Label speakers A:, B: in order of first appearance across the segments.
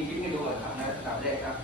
A: ครูมีคลิปให้ดูก่อนครับนะสามแรกครับ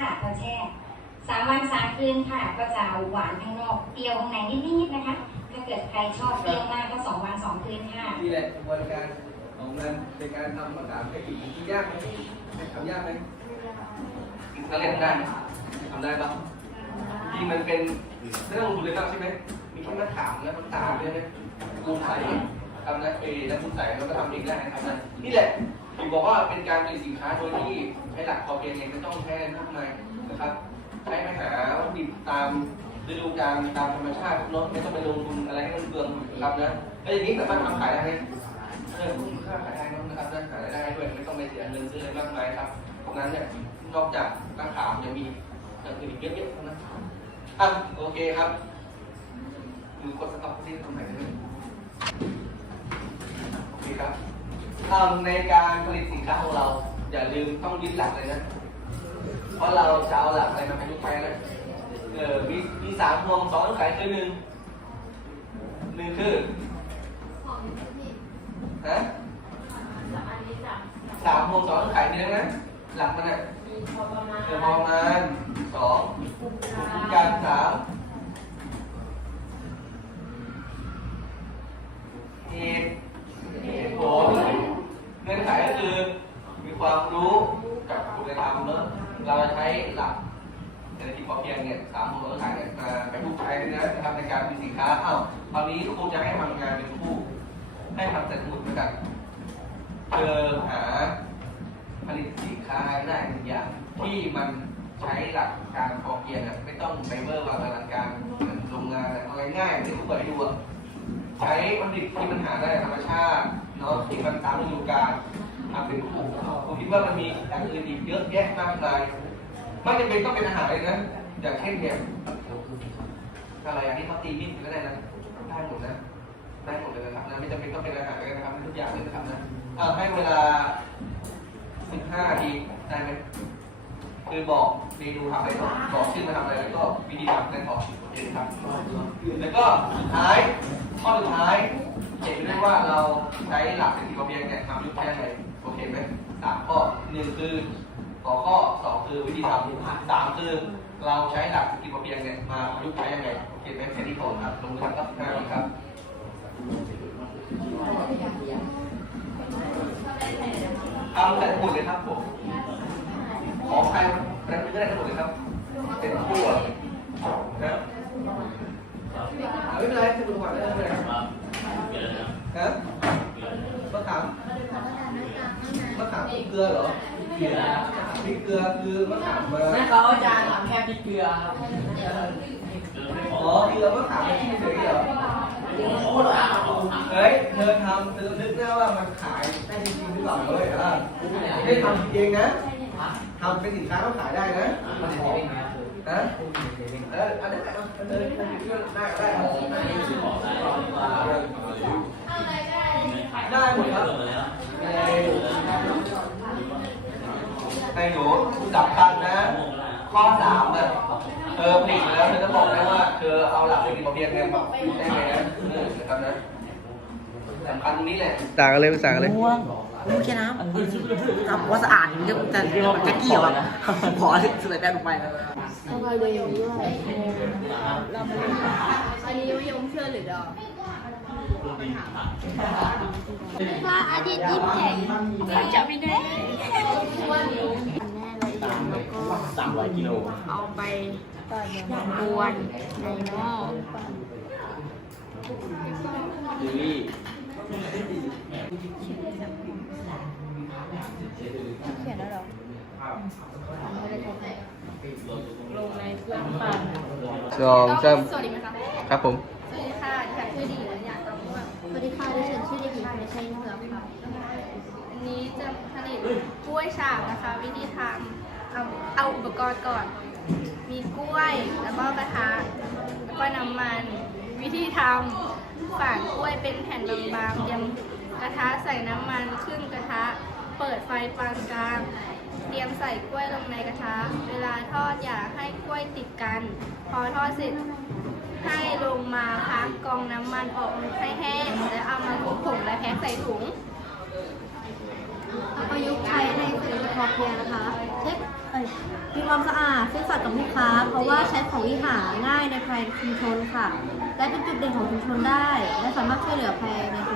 B: ค่ะพอแช่ สามวันสามคืนค่ะ ก็จะหวานข้างนอกเปรี้ยวข้างในนิดๆนะคะ ถ้าเกิดใครชอบเปรี้ยวมากก็สองวันสองคืนค่ะ
A: นี่แหละกระบวนการของมันเป็นการทำมะขามกะทิที่ยากไหมทำยากไหมถ้าเล่นได้ทำได้ปะที่มันเป็นเรื่องคุณเลยครับใช่ไหมมีแค่มะขามและน้ำตาลด้วยนะกูใส่ทำนะเอแล้วคุณใส่แล้วก็ทำเองได้นะครับนะนี่แหละผมบอกว่าเป็นการผลิตสินค้าโดยที่ใช้หลักพอเพียงเองไม่ต้องใช้อะไรมากมายนะครับ ใช้ไปหาวัตถุดิบตามฤดูกาลตามธรรมชาติเนาะไม่ต้องไปลงทุนอะไรให้มันเปลืองนะครับนะแล้วอย่างนี้สามารถทำขายได้ไหมเออคุณค่าขายได้นะครับได้ขายได้ด้วยไม่ต้องไปเสียเงินซื้ออะไรมากมายครับเพราะงั้นเนี่ยนอกจากมะขามยังมีอย่างอื่นอีกเยอะๆนะอะโอเคครับมือกดสต็อปที่ตรงไหนเลยโอเคครับในการผลิตสินค้าของเราอย่าลืมต้องยึดหลักเลยนะ เพราะเราจะเอาหลักอะไรมาประยุกต์ใช้นะเออมีมีสามห่วงสองขายคือหนึ่งหนึ่งคือฮะสามโมงสองขายเนื้อนะหลักมันอะเออพอประมาณสองการสามเหตุเหตุผลเงื่อนไขก็คือมีความรู้กับคุณธรรมเนอะ เราจะใช้หลักเศรษฐกิจพอเพียงเนี่ยสามโมงสองขายเนี่ยมาไปทุกใช้เลยนะครับในการผลิตสินค้าเอ้าตอนนี้ครูจะให้ทำงานเป็นคู่ให้ทำแต่สมุดด้วยกันเจอหาผลิตสินค้าได้หนึ่งอย่างที่มันใช้หลักการพอเพียงอะไม่ต้องไปเบอร์วางอลังการเหมือนโรงงานอะเอาง่ายๆที่ผมเปิดให้ดูใช้วัตถุดิบที่มันหาได้ธรรมชาติเนาะที่มันตามฤดูกาล ทำเป็นคู่ผมคิดว่ามันมีอย่างอื่นอีกเยอะแยะมากมายไม่จำเป็นต้องเป็นอาหารเลยนะอย่างเช่นเนี่ยอะไรอันนี้เขาตีมิ้นก็ได้นะได้หมดนะได้หมดเลยนะครับนะไม่จำเป็นต้องเป็นอาหารเลยนะครับทุกอย่างเลยนะครับนะให้เวลา15นาทีได้ไหมคือบอกเมนูทำอะไรก็บอกชื่อมาทำอะไรแล้วก็วิธีทำได้บอกโอเคครับแล้วก็สุดท้ายข้อสุดท้ายเห็นได้ว่าเราใช้หลักเศรษฐกิจพอเพียงเนี่ยทำยุคแค่ไหน โอเคไหมสามข้อหนึ่งคือต่อข้อสองคือวิธีทำสามคือเราใช้หลักเศรษฐกิจพอเพียงเนี่ยมาประยุกต์ใช้ยังไงโอเคไหมแค่นี้ก่อนครับลงมือทำครับห้าครับทำแต่หมดเลยครับผมขอใครแรงมือก็ได้ทั้งหมดเลยครับ เป็นคู่อะนะไม่เป็นไรจะดูก่อนไม่เป็นไรนะมะ ขามมะขามพริกเกลือเหรอพริกเกลือคือมะขามมา
C: แม่เขาอาจารย์ทำแค่พริกเกลือครับ
A: อ๋อเกลือมะขามมาที่เฉยๆเหรอ
C: โคตรอะ
A: เฮ้ยเธอทำเธอนึกได้ว่ามันขายได้จริงๆหรือเปล่าเลยอะไม่ได้ทำเองนะทำเป็นสินค้าก็ขายได้นะนะเอออันนี้ได้เอาอันนี้ได้ได้ได้ได้ หมดครับในหนูสำคัญนะ ข้อสามอะเธอผลิตแล้วเธอจะบอกได้ว่าเธอเอาหลักเศรษฐกิจพอเพียงเนี่ยมาพูดได้ไงนะเออนะครับนะสำคัญตรงนี้แหละ
D: ต่างกันเลยต่างกันเลย
C: ม่วงม่วงแค่น้ำทำว่าสะอาดมันจะจะจะเกี่ยวอะพอสวยแป้งลงไป
E: เอาไปเลยยงด้วยเรามาเลยอันนี้ยงเชื่อหรือดอก
D: พระอาทิตย์ยิ้มแฉ่งจะไม่ได้แน่เอียดแล้วก็
C: สามร้อยกิโล
D: เอาไปกวนในหม้อ
C: ดี
D: เขียนแล้วหรอ
E: ลงในเครื่องปั่น
A: สองสาม
D: ค
A: รับผม
D: ค่ะดิฉันชื่อเด็กหญิงไม่ใช่เสือค่ะอันนี้จะผลิตกล้วยฉาบนะคะ วิธีทำเอาเอาอุปกรณ์ก่อน มีกล้วยแล้วก็กระทะแล้วก็น้ำมัน วิธีทำฝานกล้วยเป็นแผ่นบางๆเตรียมกระทะใส่น้ำมันขึ้นกระทะ เปิดไฟปานกลาง เตรียมใส่กล้วยลงในกระทะ เวลาทอดอย่าให้กล้วยติดกัน พอทอดเสร็จให้ลงมาพักกองน้ำมันออกให้แห้งแล้วเอามาคลุกผงและแพ็คใส่ถุง
F: ประยุกต์ใช้ในเศรษฐกิจพอเพียงนะคะเช็คเอ่ยมีความสะอาดซื่อสัตย์กับลูกค้า เพราะว่าใช้ของที่หาง่ายในภายในชุมชนค่ะ และเป็นจุดเด่นของชุมชนได้ และสามารถช่วยเหลือภายในชุม